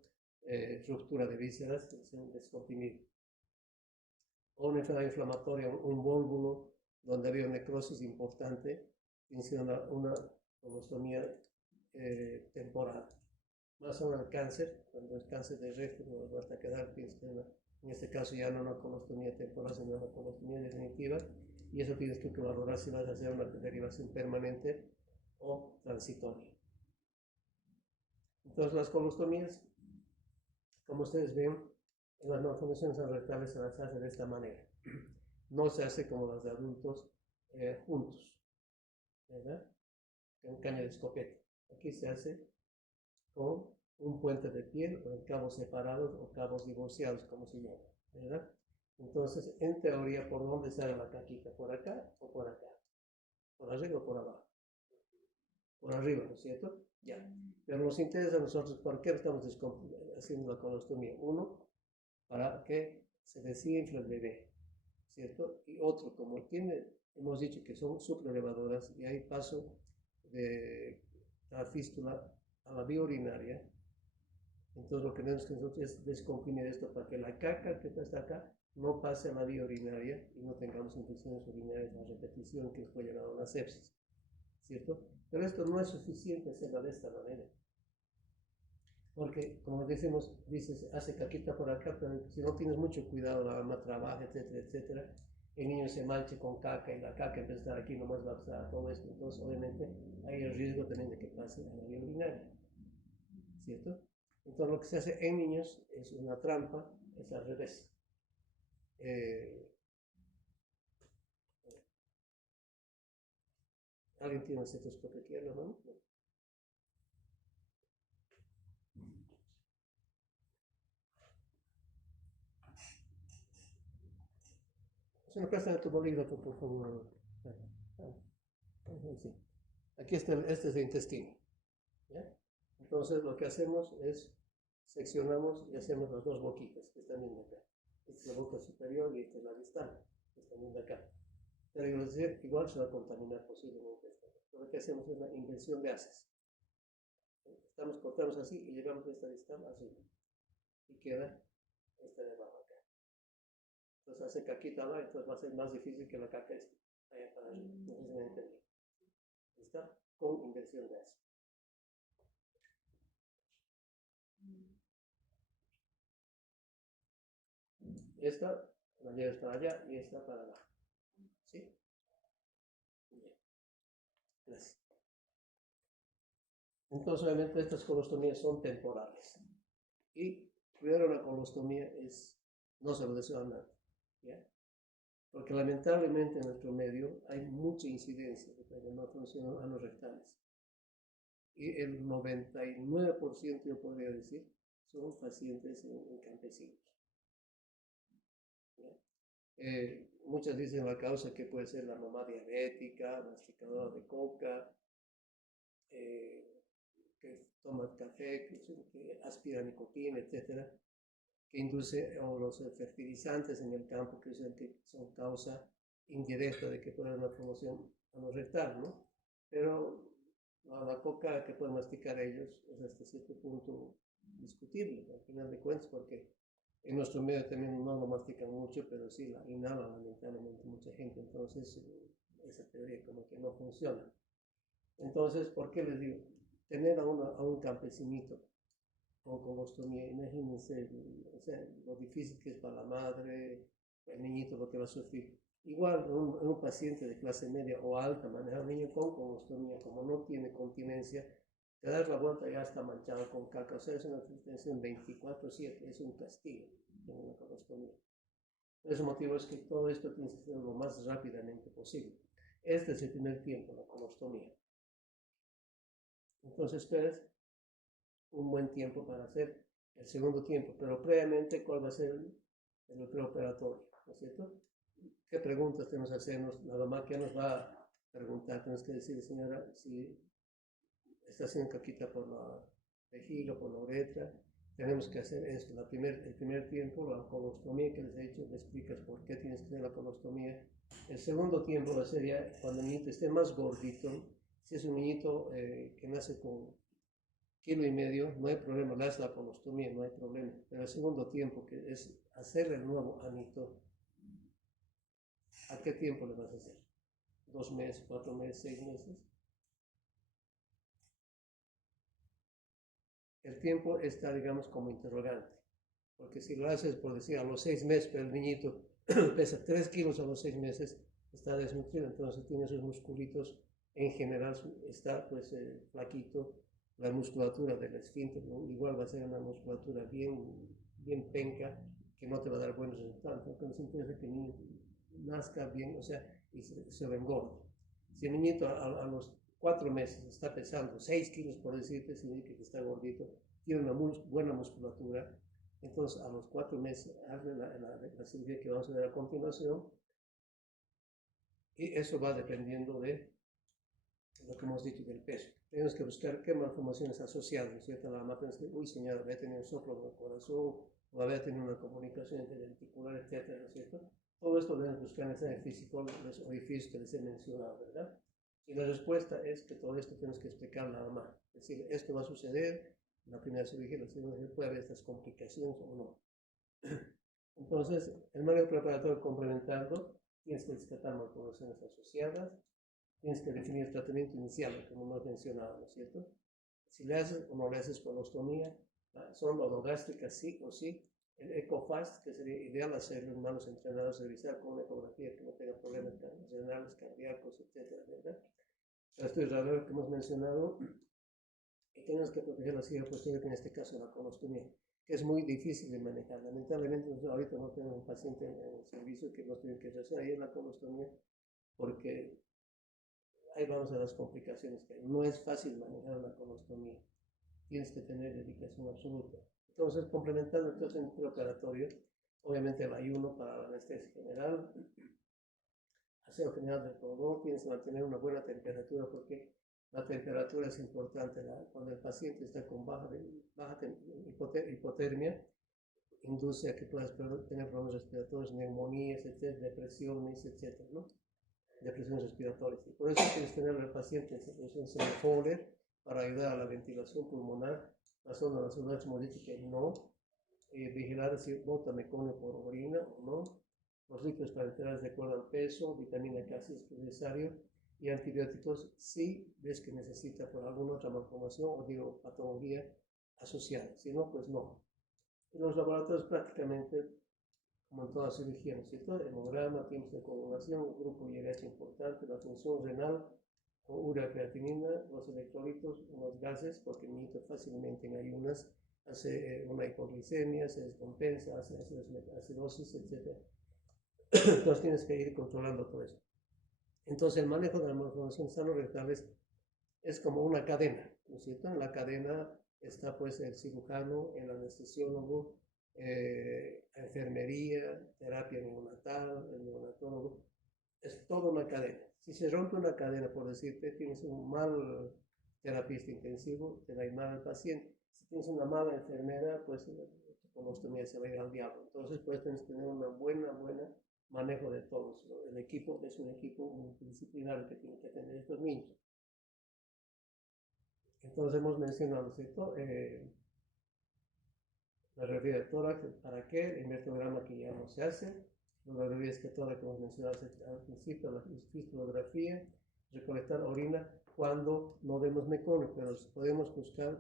ruptura de vísceras, un descomprimido. O una enfermedad inflamatoria, un vólvulo donde había una necrosis importante, tiene sido una colostomía temporal. Más aún el cáncer, cuando es cáncer de recto, no basta quedar, en este caso ya no una colostomía temporal, sino una colostomía definitiva, y eso tienes tú que valorar si vas a hacer una derivación permanente o transitoria. Entonces las colostomías, como ustedes ven, en las malformaciones rectales se las hace de esta manera. No se hace como las de adultos juntos, ¿verdad? Con caña de escopeta. Aquí se hace con un puente de piel o en cabos separados o cabos divorciados, como se llama, ¿verdad? Entonces, en teoría, ¿por dónde sale la caquita? ¿Por acá o por acá? ¿Por arriba o por abajo? Por arriba, ¿no es cierto? Ya. Pero nos interesa a nosotros, ¿por qué estamos haciendo la colostomía? Uno, para que se desinfle el bebé, ¿cierto? Y otro, como hemos dicho que son supralevadoras y hay paso de la fístula a la vía urinaria, entonces lo que tenemos que nosotros es descomprimir esto para que la caca que está acá no pase a la vía urinaria y no tengamos infecciones urinarias a repetición que puede llevar a una sepsis, ¿cierto? Pero esto no es suficiente hacerlo de esta manera. Porque, como dices, hace caquita por acá, pero si no tienes mucho cuidado, la mamá trabaja, etcétera, etcétera, el niño se manche con caca y la caca en vez de estar aquí nomás va a pasar todo esto. Entonces, obviamente, hay el riesgo también de que pase a la vía urinaria, ¿cierto? Entonces, lo que se hace en niños es una trampa, es al revés. ¿Alguien tiene un estetoscopio aquí, hermano? Si no prestan tu bolígrafo, por favor. Sí. Aquí está, este es el intestino. ¿Ya? Entonces lo que hacemos es seccionamos y hacemos las dos boquitas que están viendo acá. Esta es la boca superior y esta es la distal, que están viendo acá. Pero igual se va a contaminar posiblemente esto. Lo que hacemos es la inversión de haces. Cortamos así y llegamos a esta distal así. Y queda esta de abajo acá. Entonces hace caquita abajo, entonces va a ser más difícil que la caca esté allá para arriba. No sé si me entendí. Está con inversión de haces. Esta la llevas para allá y esta para abajo. ¿Sí? Bien. Gracias. Entonces, obviamente, estas colostomías son temporales. Y cuidar una colostomía no se lo deseo a nadie. ¿Ya? Porque lamentablemente en nuestro medio hay mucha incidencia de malformaciones anorrectales. Y el 99%, yo podría decir, son pacientes en campesinos. Muchas dicen la causa que puede ser la mamá diabética, masticadora de coca, que toma café, que aspira nicotina, etcétera, que induce, o los fertilizantes en el campo que son causa indirecta de que pueda haber una promoción anorrectal, ¿no? Pero la coca que pueden masticar ellos es hasta cierto punto discutible, al final de cuentas, porque en nuestro medio también no lo mastican mucho, pero sí la inhala lamentablemente mucha gente, entonces esa teoría como que no funciona. Entonces, ¿por qué les digo? Tener a un campesinito con colostomía, imagínense, o sea, lo difícil que es para la madre, el niñito lo que va a sufrir. Igual un paciente de clase media o alta, manejar un niño con colostomía, como no tiene continencia, te das la vuelta y ya está manchado con caca, o sea, es una tensión 24/7, es un castigo en una colostomía. Por ese motivo es que todo esto tiene que ser lo más rápidamente posible. Este es el primer tiempo, la colostomía. Entonces, esperes un buen tiempo para hacer el segundo tiempo, pero previamente, ¿cuál va a ser el preoperatorio? ¿No es cierto? ¿Qué preguntas tenemos que hacernos? La mamá que nos va a preguntar, tenemos que decir, señora, si está haciendo caquita por la vejiga, por la uretra, tenemos que hacer esto. El primer tiempo, la colostomía que les he dicho, le explicas por qué tienes que hacer la colostomía. El segundo tiempo va a ser ya cuando el niñito esté más gordito. Si es un niñito que nace con 1,5 kilos, no hay problema, le haces la colostomía, no hay problema. Pero el segundo tiempo, que es hacer el nuevo anito, ¿a qué tiempo le vas a hacer? 2 meses, 4 meses, 6 meses. El tiempo está, digamos, como interrogante. Porque si lo haces, por decir, a los 6 meses, pero el niñito pesa 3 kilos a los 6 meses, está desnutrido, entonces tiene sus musculitos, en general está pues flaquito, la musculatura del esfínter, ¿no? Igual va a ser una musculatura bien penca, que no te va a dar buenos resultados. Entonces interesa que el niño nazca bien, o sea, y se engorda. Si el niñito a los 4 meses está pesando 6 kilos, por decirte, significa que está gordito, tiene una buena musculatura. Entonces, a los 4 meses, hazle la cirugía que vamos a ver a continuación. Y eso va dependiendo de lo que hemos dicho del peso. Tenemos que buscar qué malformaciones asociadas, ¿no es cierto? La mamá piensa que, uy, señora, había tenido un soplo del corazón, o había tenido una comunicación interventricular, etcétera, ¿no es cierto? Todo esto debemos buscar en el examen físico, los orificios que les he mencionado, ¿verdad? Y la respuesta es que todo esto tenemos que explicar a la mamá. Es decir, esto va a suceder, la primera cirugía, la segunda cirugía, puede haber estas complicaciones o no. Entonces, el manejo preparatorio complementando, tienes que descartar malformaciones asociadas, tienes que definir el tratamiento inicial, como hemos mencionado, ¿no es cierto? Si le haces o no le haces colostomía, son odogástricas sí o sí. El EcoFast, que sería ideal hacerlo en manos entrenadas, revisar con una ecografía que no tenga problemas renales, cardíacos, etcétera, ¿verdad? Esto es raro que hemos mencionado, y tenemos que proteger la silla posterior, que en este caso la colostomía, que es muy difícil de manejar. Lamentablemente, nosotros ahorita no tenemos un paciente en el servicio que nos tiene que hacer ahí en la colostomía, porque ahí vamos a las complicaciones que hay. No es fácil manejar una colostomía, tienes que tener dedicación absoluta. Entonces, complementando el tratamiento preoperatorio, obviamente el ayuno para la anestesia general, aseo general del colon, tienes que mantener una buena temperatura, porque la temperatura es importante. Cuando el paciente está con baja hipotermia, induce a que puedas tener problemas respiratorios, neumonías, etcétera, depresiones, etcétera, ¿no? Depresiones respiratorias. Y por eso tienes que tener al paciente en situación semi-Foley para ayudar a la ventilación pulmonar. La sonda nasogástrica, hemos dicho que no. Vigilar si bota meconio por orina o no. Los líquidos parenterales de acuerdo al peso, vitamina K si es necesario, y antibióticos si ves que necesita por alguna otra malformación o digo patología asociada. Si no, pues no. En los laboratorios prácticamente, como en toda cirugía, ¿no es cierto? Hemograma, tiempos de coagulación, grupo IRH importante, la función renal, con urea creatinina, los electrolitos, los gases, porque el niño fácilmente en ayunas hace una hipoglicemia, se descompensa, hace acidosis, etc. Entonces tienes que ir controlando todo eso. Entonces el manejo de las malformaciones sano-rectales es como una cadena, ¿no es cierto? En la cadena está pues el cirujano, el anestesiólogo, enfermería, terapia neonatal, el neonatólogo, es toda una cadena. Si se rompe una cadena, por decirte, tienes un mal terapista intensivo, te va a ir mal al paciente. Si tienes una mala enfermera, pues la colostomía se va a ir al diablo. Entonces, pues tienes que tener una buena manejo de todos, ¿no? El equipo es un equipo multidisciplinario que tiene que atender a estos niños. Entonces hemos mencionado, ¿cierto? La radiografía de tórax, ¿para qué? El invertograma que ya no se hace. La radiografía esquetórica que hemos mencionado al principio, la fistulografía, recolectar orina cuando no vemos meconio, pero podemos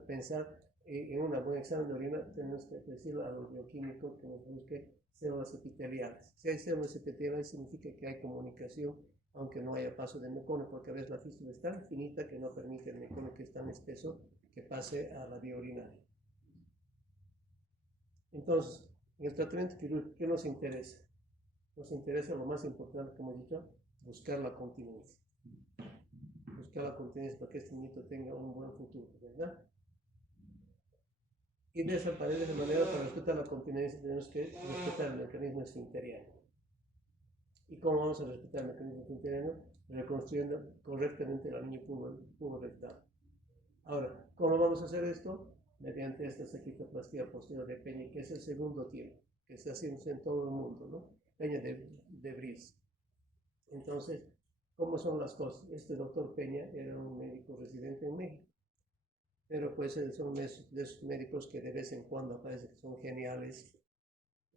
pensar en un buen examen de orina, tenemos que decirle a los bioquímicos que nos busque células epiteliales. Si hay células epiteliales significa que hay comunicación, aunque no haya paso de meconio, porque a veces la fístula es tan finita que no permite el meconio, que es tan espeso, que pase a la vía urinaria. Entonces, en el tratamiento quirúrgico, ¿qué nos interesa? Nos interesa lo más importante, como he dicho, buscar la continencia. Buscar la continencia para que este niño tenga un buen futuro, ¿verdad? Y de esa manera, para respetar la continencia, tenemos que respetar el mecanismo esfinteriano. ¿Y cómo vamos a respetar el mecanismo esfinteriano? Reconstruyendo correctamente la línea pubo rectal. Ahora, ¿cómo vamos a hacer esto? mediante esta sagitaloplastia posterior de Peña, que es el segundo tiempo, que se hace en todo el mundo, ¿no? Peña de Briz. Entonces, ¿cómo son las cosas? Este doctor Peña era un médico residente en México, pero pues son de esos médicos que de vez en cuando aparecen que son geniales.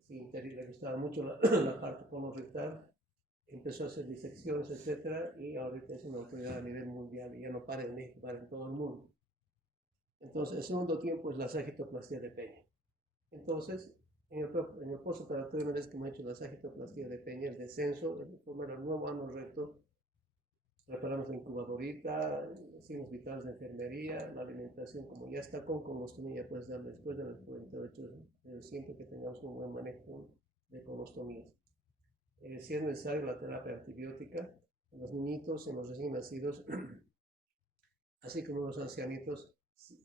Sí, le gustaba mucho la parte colorectal, empezó a hacer disecciones, etcétera, y ahorita es una autoridad a nivel mundial y ya no para en México, para en todo el mundo. Entonces, el segundo tiempo es la sagitaloplastia de Peña. Entonces, en el postoperatorio, una vez que hemos hecho la sagitaloplastia de Peña, el descenso, formar el nuevo ano recto, preparamos la incubadorita, signos vitales de enfermería, la alimentación, como ya está con colostomía, pues después de los 48, siempre que tengamos un buen manejo de colostomías. Si es necesario la terapia antibiótica, en los niñitos, en los recién nacidos, así como en los ancianitos,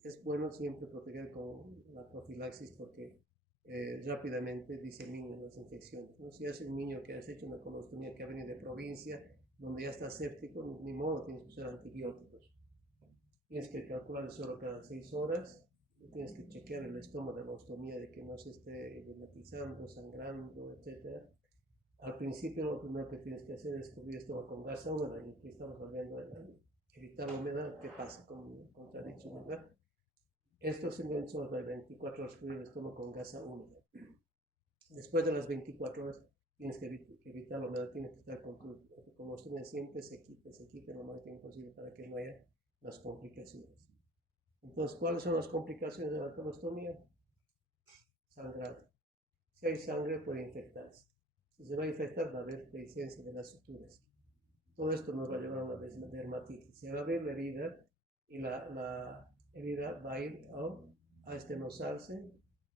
es bueno siempre proteger con la profilaxis porque rápidamente diseminan las infecciones, ¿no? Si es un niño que has hecho una colostomía que ha venido de provincia, donde ya está séptico, ni modo, tienes que usar antibióticos. Tienes que calcular solo cada 6 horas, tienes que chequear el estómago de la ostomía de que no se esté edematizando, sangrando, etc. Al principio lo primero que tienes que hacer es cubrir el estómago con gasa húmeda, y aquí estamos hablando de evitar la humedad, ¿qué pasa con contradicción, verdad? Esto simplemente solo para 24 horas cubrir el estómago con gasa húmeda. Después de las 24 horas tienes que evitar la humedad, tienes que estar con tu ostomía siempre se quite lo más tiempo posible para que no haya las complicaciones. Entonces, ¿cuáles son las complicaciones de la colostomía? Sangrado. Si hay sangre, puede infectarse. Si se va a infectar, va a haber dehiscencia de las suturas. Todo esto nos va a llevar a una dermatitis. Se va a abrir la herida y la herida va a ir a estenosarse,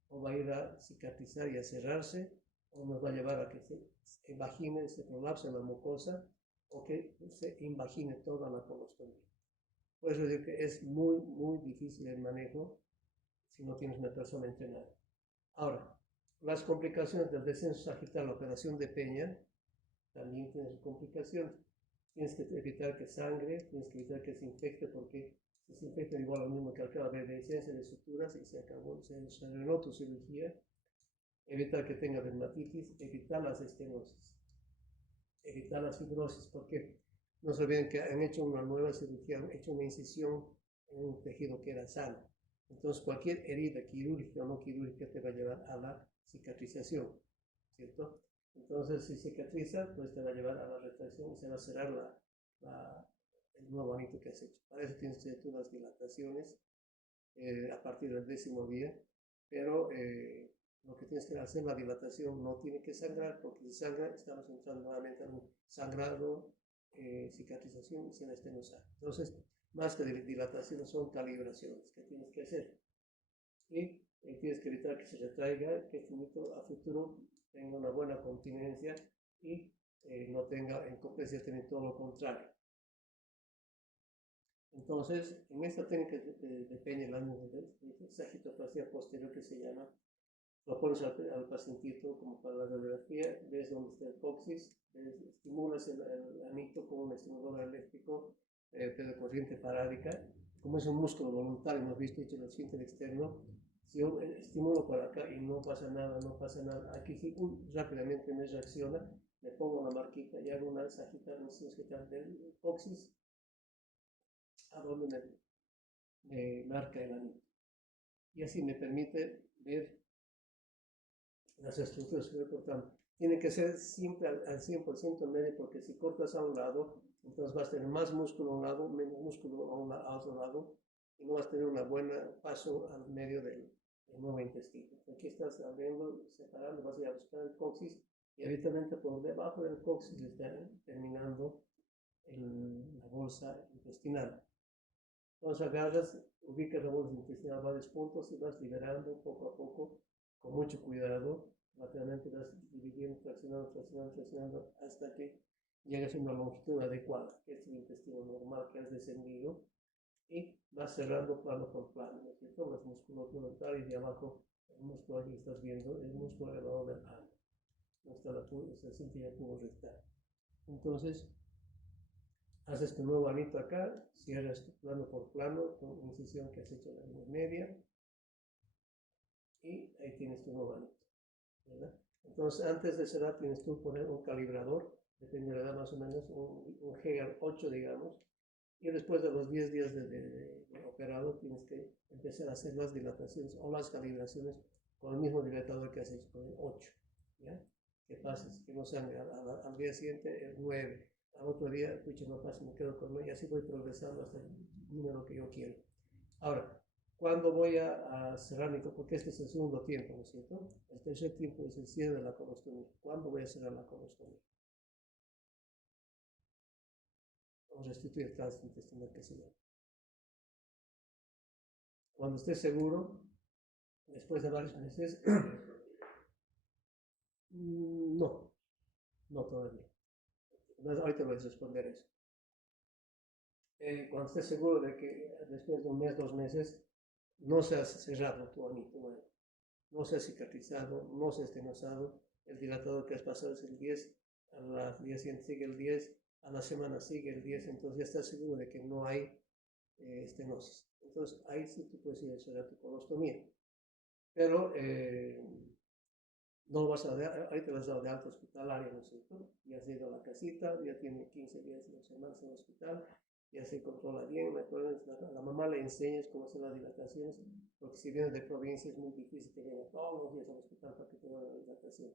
o va a ir a cicatrizar y a cerrarse, o nos va a llevar a que se invagine, se colapse la mucosa, o que se invagine toda la colostomía. Por eso digo que es muy, muy difícil el manejo si no tienes una persona entrenada. Ahora, las complicaciones del descenso sagital, la operación de Peña, también tiene sus complicaciones. Tienes que evitar que sangre, tienes que evitar que se infecte, porque si se infecta igual lo mismo que acaba de dehiscencia de suturas y se acabó, se arruinó tu cirugía. Evitar que tenga dermatitis, evitar las estenosis, evitar las fibrosis, porque no se olviden que han hecho una nueva cirugía, han hecho una incisión en un tejido que era sano. Entonces, cualquier herida quirúrgica o no quirúrgica te va a llevar a la cicatrización, ¿cierto? Entonces, si cicatriza, pues te va a llevar a la retracción y se va a cerrar el nuevo anito que has hecho. Para eso tienes que hacer unas dilataciones a partir del 10º día, pero lo que tienes que hacer, la dilatación no tiene que sangrar, porque si sangra, estamos entrando nuevamente en un sangrado, cicatrización y sin estenosar. Entonces, más que dilatación, son calibraciones que tienes que hacer. Y tienes que evitar que se retraiga, que a futuro tenga una buena continencia y no tenga incompetencia, tener todo lo contrario. Entonces, en esta técnica de Peña, la sagitaloplastia posterior que se llama, lo pones al pacientito como para la radiografía, ves dónde está el coxis, estimulas el anito con un estimulador eléctrico de corriente farádica. Como es un músculo voluntario, hemos visto hecho el esfínter externo, si yo estimulo por acá y no pasa nada, aquí sí rápidamente me reacciona, le pongo una marquita y hago una sagitaloplastia del coxis a donde me marca el anito. Y así me permite ver las estructuras que voy cortando. Tiene que ser siempre al 100% medio, porque si cortas a un lado, entonces vas a tener más músculo a un lado, menos músculo a otro lado, y no vas a tener un buen paso al medio del nuevo intestino. Aquí estás abriendo, separando, vas a ir a buscar el coxis, y habitualmente por debajo del coxis está terminando la bolsa intestinal. Entonces agarras, ubicas la bolsa intestinal a varios puntos y vas liberando poco a poco, con mucho cuidado. Lateralmente vas dividiendo, traccionando, hasta que llegas a una longitud adecuada, que es el intestino normal que has descendido, y vas cerrando plano por plano, ¿no es cierto? Las musculatura frontal y de abajo, el músculo que estás viendo, el músculo elevador del ano, no está la cintura rectal. Entonces, haces tu nuevo anito acá, cierras plano por plano con incisión que has hecho en la línea media, y ahí tienes tu nuevo anito, ¿verdad? Entonces, antes de cerrar, tienes tú poner un calibrador, depende de la edad más o menos, un Hegar 8, digamos, y después de los 10 días de operado, tienes que empezar a hacer las dilataciones o las calibraciones con el mismo dilatador que has hecho con el 8, ¿ya? Que pases, que no sean al día siguiente el 9, al otro día, pucha, no pasa, me quedo con 9, y así voy progresando hasta el número que yo quiero. Ahora, ¿cuándo voy a cerrar mi? Porque este es el segundo tiempo, ¿no es cierto? El tercer tiempo es el cierre de la colostomía. ¿Cuándo voy a cerrar la colostomía? O restituir el tránsito intestinal que se llama. Cuando esté seguro, después de varios meses, no, no todavía. Ahorita voy a responder eso. Cuando estés seguro de que después de un mes, 2 meses, no se ha cerrado tu anito nuevo, no se ha cicatrizado, no se ha estenosado, el dilatador que has pasado es el 10, al día siguiente sigue el 10, a la semana sigue el 10, entonces ya estás seguro de que no hay estenosis. Entonces ahí sí tú puedes ir a cerrar tu colostomía. Pero no vas a dar, ahorita vas a dar de alta hospitalaria, ¿no es cierto? Ya has ido a la casita, ya tiene 15 días, 2 semanas en el hospital, ya se controla bien, la mamá le enseñas cómo hacer las dilataciones, porque si vienes de provincia es muy difícil que venga todos los días al hospital para que te hagan la dilatación.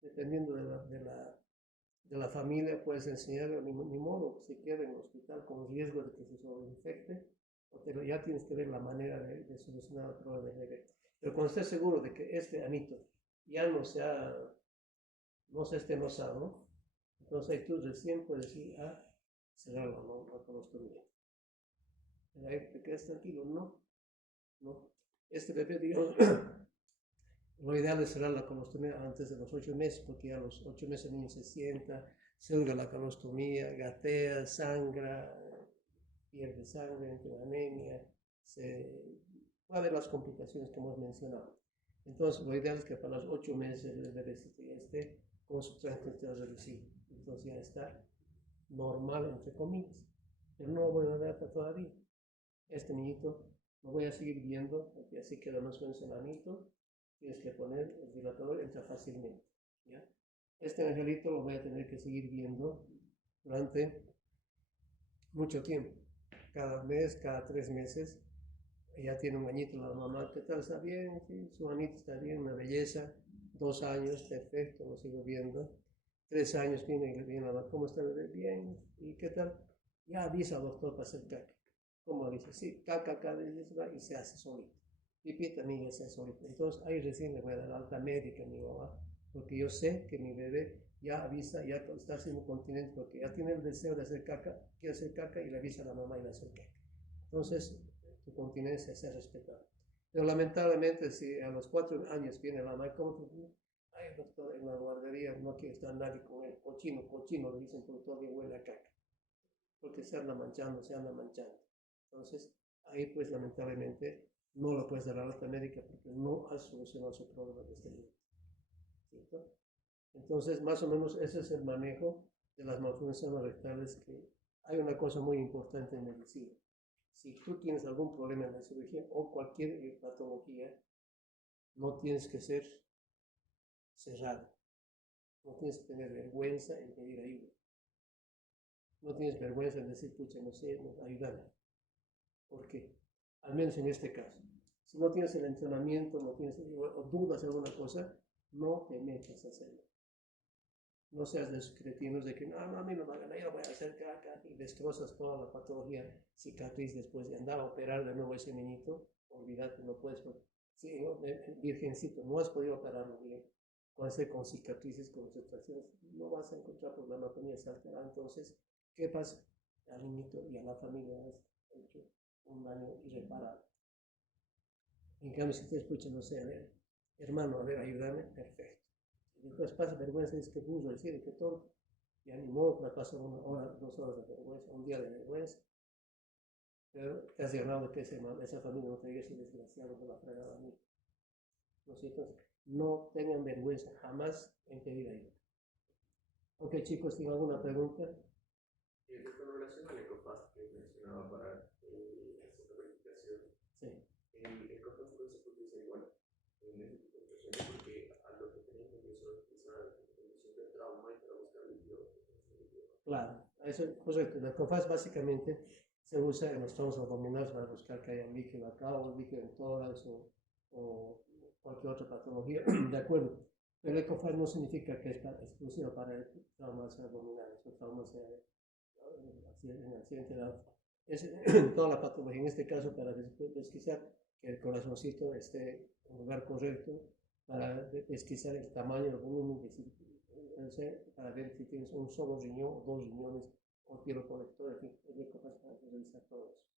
Dependiendo de la familia, puedes enseñarle, ni modo, si queda en el hospital con riesgo de que se sobreinfecte, pero ya tienes que ver la manera de solucionar el problema del bebé. Pero cuando estés seguro de que este anito ya no se ha estenosado, ¿no? Entonces ahí tú recién puedes ir a cerrar la colostomía. Ahí te quedas tranquilo, no. Este bebé, digamos, lo ideal es cerrar la colostomía antes de los 8 meses, porque a los 8 meses el niño se sienta, se hunde la colostomía, gatea, sangra, pierde sangre, entra anemia, va a haber las complicaciones que hemos mencionado. Entonces, lo ideal es que para los 8 meses el bebé ya esté con su tránsito intestinal reducido. Entonces ya está normal, entre comillas. Pero no voy a dar todavía. Este niñito lo voy a seguir viendo, porque así queda más funcionamiento. Tienes que poner el dilatador, entra fácilmente, ¿ya? Este angelito lo voy a tener que seguir viendo durante mucho tiempo. Cada mes, cada 3 meses, ya tiene un añito la mamá, ¿qué tal? ¿Está bien? Sí, su anito está bien, una belleza. 2 años, perfecto, lo sigo viendo. 3 años viene la mamá, ¿cómo está el bebé? Bien. ¿Y qué tal? Ya avisa al doctor para hacer caca. ¿Cómo dice? Sí, caca, y se hace solito. Pipí también ya se hace solito. Entonces ahí recién le voy a dar alta médica a mi mamá, porque yo sé que mi bebé ya avisa, ya está haciendo continente, porque ya tiene el deseo de hacer caca, quiere hacer caca y le avisa a la mamá y le hace caca. Entonces, tu continencia se respeta. Pero lamentablemente, si a los 4 años viene la mamá, ¿cómo te dice? Ay, doctor, en la guardería no quiere estar nadie con él. Cochino, le dicen, porque todo el día huele a caca. Porque se anda manchando. Entonces, ahí pues lamentablemente no lo puedes dar a la alta médica porque no has solucionado su problema de este niño. ¿Cierto? Entonces, más o menos ese es el manejo de las malformaciones rectales, que hay una cosa muy importante en medicina. Si tú tienes algún problema en la cirugía o cualquier patología, no tienes que ser cerrado. No tienes que tener vergüenza en pedir ayuda. No tienes vergüenza en decir, pucha, no sé, ayúdame. ¿Por qué? Al menos en este caso. Si no tienes el entrenamiento, no tienes, o dudas de alguna cosa, no te metas a hacerlo. No seas de esos cretinos de que no, a mí no me hagan, yo voy a hacer caca y destrozas toda la patología, cicatriz después de andar a operar de nuevo a ese niñito. Olvídate, no puedes. Sí, virgencito, no has podido operarlo bien. Puede ser con cicatrices, con extracciones, no vas a encontrar por la anatomía se alterada. Entonces, ¿qué pasa? Al niñito y a la familia has hecho un daño irreparable. En cambio, si te escuchan, no sé, a ver, hermano, a ver, ayúdame, perfecto. Y después pasa vergüenza, es que burro, decir que tonto. Y animó, me pasó 1 hora, 2 horas de vergüenza, un día de vergüenza. Pero te has llamado que esa familia no te diga ese desgraciado de la fregada a mí. ¿No es cierto? No tengan vergüenza jamás en pedir ayuda. Ok, chicos, ¿tienen alguna pregunta? Con relación al ECOFAST que mencionaba para hacer la verificación, Sí. ¿el ECOFAST no se utiliza igual en Claro, eso es correcto. La COFAS básicamente se usa en los tramos abdominales para buscar que haya un líquido acá o un líquido en tórax o cualquier otra patología, de acuerdo. Pero el COFAS no significa que es exclusivo para traumas abdominales o traumas en accidente de auto. Es toda la patología, en este caso para pesquisar que el corazoncito esté en el lugar correcto, para pesquisar el tamaño, el volumen, para ver si tienes un solo riñón o dos riñones o quiero colector, en fin, es capaz para realizar todo eso.